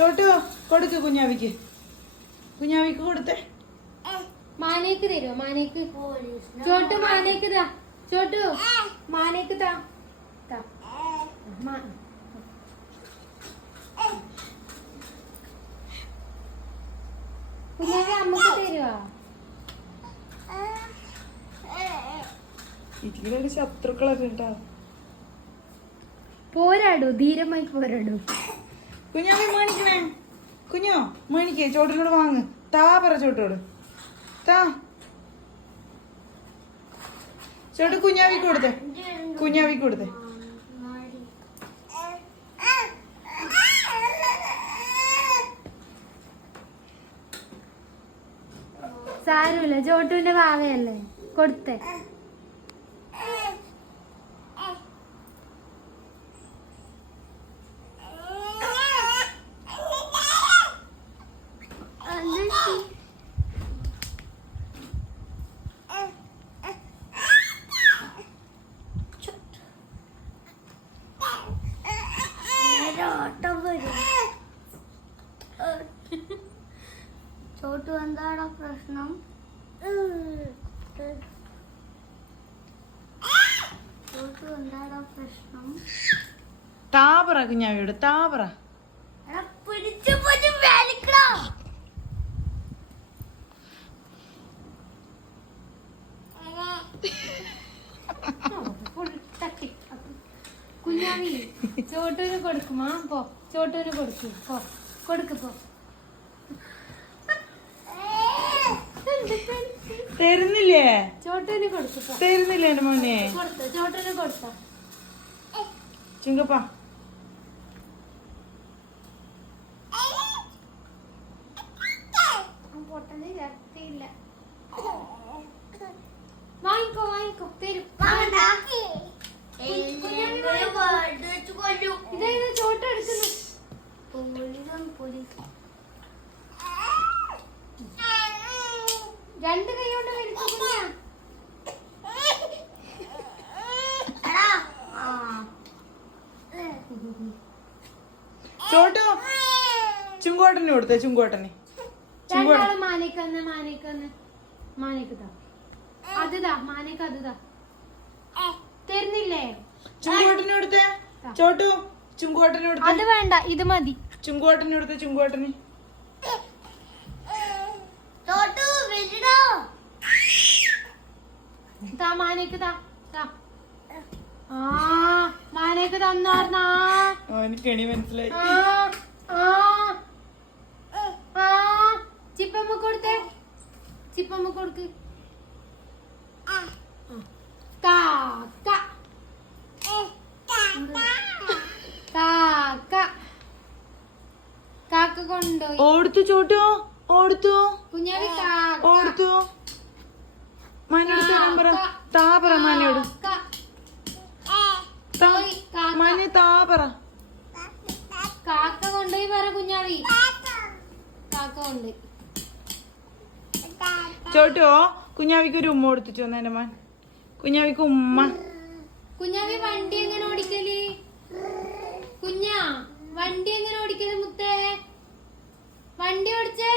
ചോട്ടു കൊടുക്ക് കുഞ്ഞാവിക്ക്. കുഞ്ഞാവിക്ക് കൊടുത്തേ. മാനേക്ക് തരുമോ? മാനേക്ക്. ചോട്ടു മാനേക്ക് താ. ചോട്ടു മാനേക്ക് താ. കുഞ്ഞാവി അമ്മക്ക് തരുവാ. ഇതിലൊരു ശത്രുക്കളൊക്കെ ഉണ്ടാ. പോരാടൂ, ധീരമായി പോരാടൂ. കുഞ്ഞാവി മേണിക്കണേ. കുഞ്ഞോ മേണിക്കേ. ചോട്ടിനോട് വാങ്ങ്. താ പറ ചോട്ടോട്. താ ചോട്ട് കുഞ്ഞാവിക്ക് കൊടുത്തേ. കുഞ്ഞാവിക്ക് കൊടുത്തേ. സാരമില്ല, ചോട്ടുവിന്റെ വാവയല്ലേ, കൊടുത്തേ. ചോട്ടു എന്താടാ പ്രശ്നം? ചോട്ടു എന്താടാ പ്രശ്നം? താ പറ കുഞ്ഞാവിയോട്. താ പറ. പിടിച്ചു പോയി വലിക്കടാ. കുഞ്ഞാവി ചോട്ടൂന് കൊടുക്കുമാ. പോ ചോട്ടൂന് കൊടുക്ക്. പോ കൊടുക്ക്. പോ. തരുന്നില്ലേ? ചോട്ടൂന് കൊടുക്ക്. തരുന്നില്ലേ എന്റെ മോനെ? കൊടുത്ത ചോട്ടൂന് കൊടുത്ത. ചിങ്കപ്പാ പൊട്ടന് രക്തയില്ല. വാങ്ങിക്കോ വാങ്ങിക്കോ. തരും. ഇതായത് ചോട്ട എടുക്കുന്നു. രണ്ട് കൈ കൊണ്ട് വലിക്കുന്ന. ചോട്ടു ചുങ്കോട്ടന് കൊടുത്തേ. ചുങ്കോട്ടന്. രണ്ടാളും മാനേക്കന്ന് മാനേക്കന്ന് മാനേക്ക് താ. അത് താ മാനേക്ക്. അത് താ. തരുന്നില്ലേ? ചുങ്കോട്ടന് കൊടുത്തേ. ചോട്ടു ചുങ്കോട്ടന് കൊടുത്തേ. അത് വേണ്ട, ഇത് മതി. ചുങ്കോട്ടന് കൊടുത്തേ. ചുങ്കോട്ടന്. താ മാനേക്ക് താ. ആ മാനേക്ക് തന്നാർന്നാ. എനിക്ക് കെണി മനസ്സിലായി. ചിപ്പമ്മ കൊടുത്തേ. ചിപ്പമ്മ കൊടുക്ക്. കാക്ക കാക്ക കാക്ക കൊണ്ടുപോയി. ഓടുത്തു ചോട്ടു. ഓടുത്തു കുഞ്ഞാവി. കാക്ക ഓടുത്തു. മാനോട് തരാൻ പറ. താ പറ മാനോട്. മാനെ താ പറ. കാക്ക കൊണ്ടുപോയി പറ കുഞ്ഞാവി. കാക്ക കൊണ്ടുപോയി. ചോട്ടു കുഞ്ഞാവിക്ക് ഒരു ഉമ്മ കൊടുത്തിട്ട് വന്ന എന്റെ മോൻ. കുഞ്ഞാവിക്ക് ഉമ്മ. കുഞ്ഞാവി വണ്ടി എങ്ങനെ ഓടിക്കല്? കുഞ്ഞാ വണ്ടി എങ്ങനെ ഓടിക്കല്? മുത്തേ വണ്ടി ഓടിച്ചേ.